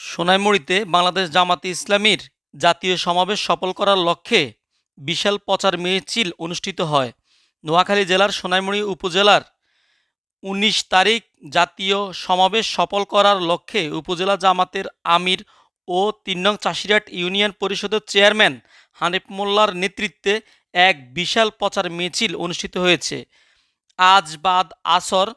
সোনাইমুড়িতে বাংলাদেশ জামাতে ইসলামীর জাতীয় সমাবেশ সফল করার লক্ষ্যে বিশাল প্রচার মিছিল অনুষ্ঠিত হয়। নোয়াখালী জেলার সোনাইমুড়ি উপজেলার উনিশ তারিখ জাতীয় সমাবেশ সফল করার লক্ষ্যে উপজেলা জামাতের আমির ও তিন নং চাষিরাট ইউনিয়ন পরিষদের চেয়ারম্যান হানিফ মোল্লার নেতৃত্বে এক বিশাল প্রচার মিছিল অনুষ্ঠিত হয়েছে। আজ বাদ আসর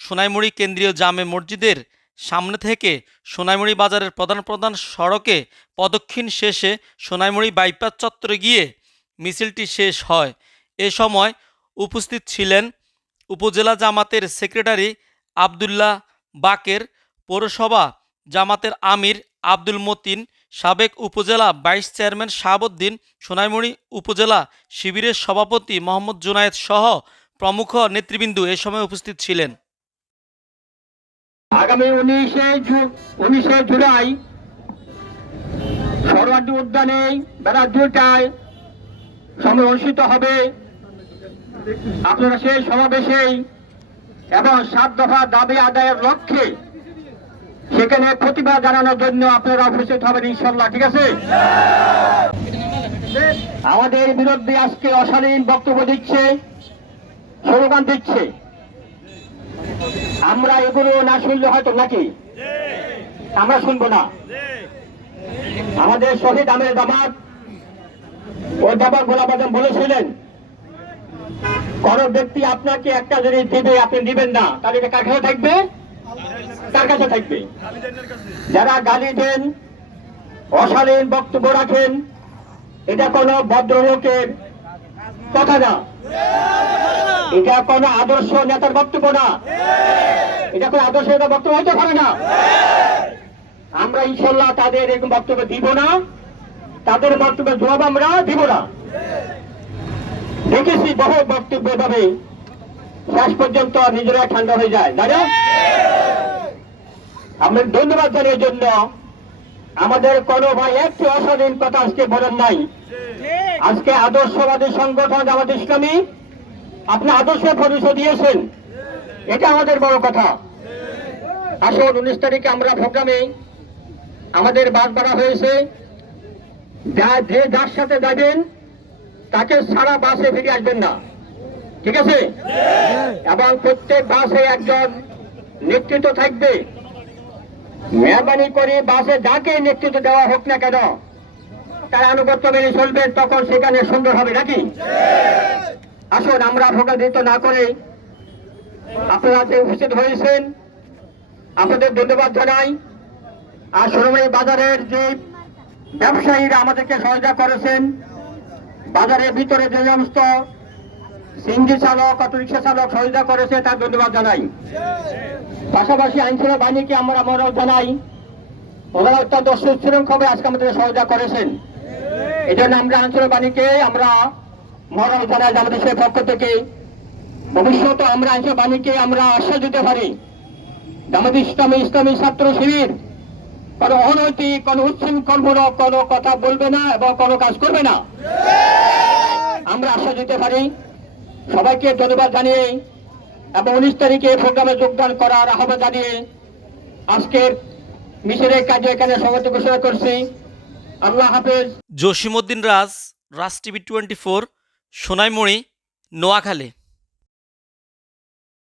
সোনাইমুড়ি কেন্দ্রীয় জামে মসজিদের সামনে থেকে সোনাইমুড়ি বাজারের প্রধান প্রধান সড়কে প্রদক্ষিণ শেষে সোনাইমুড়ি বাইপাস চত্বরে গিয়ে মিছিলটি শেষ হয়। এ সময় উপস্থিত ছিলেন উপজেলা জামাতের সেক্রেটারি আবদুল্লাহ বাকের, পৌরসভা জামাতের আমির আব্দুল মতিন, সাবেক উপজেলা ভাইস চেয়ারম্যান শাহাবুদ্দিন, সোনাইমুড়ি উপজেলা শিবিরের সভাপতি মোহাম্মদ জুনায়েদ সহ প্রমুখ নেতৃবৃন্দ এ সময় উপস্থিত ছিলেন। আগামী উনিশে উনিশে জুলাই সরওয়ার্দী উদ্যানে বেলা দুটায় সময় অনুষ্ঠিত হবে। আপনারা সেই সমাবেশেই এবং সাত দফা দাবি আদায়ের লক্ষ্যে সেখানে প্রতিভা জানানোর জন্য আপনারা উপস্থিত হবেন ইনশাল্লাহ ঠিক আছে? আমাদের বিরুদ্ধে আজকে অশালীন বক্তব্য দিচ্ছে, স্লোগান দিচ্ছে। আমরা এগুলো না শুনলে হয়তো নাকি? আমরা শুনব না। আমাদের শহীদ আমের দামাত দাবার গোলাবাদম বলেছিলেন, কোন ব্যক্তি আপনাকে একটা জিনিস দিবে, আপনি দিবেন না। তাহলে এটা কার কাছে থাকবে? কার কাছে থাকবে? যারা গালি দেন, অশালীন বক্তব্য রাখেন, এটা কোনো ভদ্রলোকের কথা না এটা কোনো আদর্শ নেতার বক্তব্য না। এটা কোনো আদর্শ নেতার বক্তব্য হতে পারে না। আমরা ইনশাল্লাহ তাদের এরকম বক্তব্য দিব না। তাদের বক্তব্যের জবাব আমরা দিব না। দেখেছি বহু বক্তব্য এভাবে শেষ পর্যন্ত নিজেরা ঠান্ডা হয়ে যায়। তাই না? আমি ধন্যবাদ জানিয়ে জন্য আমাদের কোনো ভাই একটি অস্বাধীন কথা আজকে বলেন নাই। আজকে আদর্শবাদী সংগঠন আমাদের ইসলামী আপনি আদর্শ পরিচয় দিয়েছেন। এটা আমাদের বড় কথা। আসুন, উনিশ তারিখে আমরা প্রোগ্রামে আমাদের বাস বাড়া হয়েছে। যা, যে যার সাথে যাবেন, তাকে সারা বাসে ফিরে আসবেন না। ঠিক আছে? এবং প্রত্যেক বাসে একজন নেতৃত্ব থাকবে। মেহরবানি করে বাসে যাকে নেতৃত্ব দেওয়া হোক না কেন তার আনুগত্য মেনে চলবেন তখন সেখানে সুন্দর হবে, নাকি? আসুন, আমরা ভোগান্বিত না করে আপনারা যে উপস্থিত হয়েছেন, আপনাদের ধন্যবাদ জানাই। আর সোনামাই বাজারের যে ব্যবসায়ীরা আমাদেরকে সহযোগিতা করেছেন, বাজারের ভিতরে যে সমস্ত সিঙ্গি চালক অটো রিক্সা চালক সহযোগিতা করেছে, তার ধন্যবাদ জানাই। পাশাপাশি আইনশৃঙ্খলা বাহিনীকে আমরা মনে জানাই। ওনারা অত্যন্ত সুশৃঙ্খলে আজকে আমাদের সহযোগিতা করেছেন। এই জন্য আমরা বাহিনীকে আমরা মহারাজ জানাই আমাদের পক্ষ থেকে ভবিষ্যতে আমরা বাহিনীকে আমরা আশ্বাস দিতে পারি। জামাত ইসলামী ইসলামী ছাত্র শিবির কোনো অনৈতিক, কোনো উচ্ছৃঙ্খলমূলক কোনো কথা বলবে না এবং কোনো কাজ করবে না। আমরা আশ্বাস দিতে পারি। সবাইকে ধন্যবাদ জানিয়ে এবং উনিশ তারিখে প্রোগ্রামে যোগদান করার আহ্বান জানিয়ে আজকের মিশনের কাজে এখানে সমাপ্তি ঘোষণা করছি। আল্লাহ হাফেজ। Jasimuddin Raj Raj TV twenty four Sonaimuri Noakhali.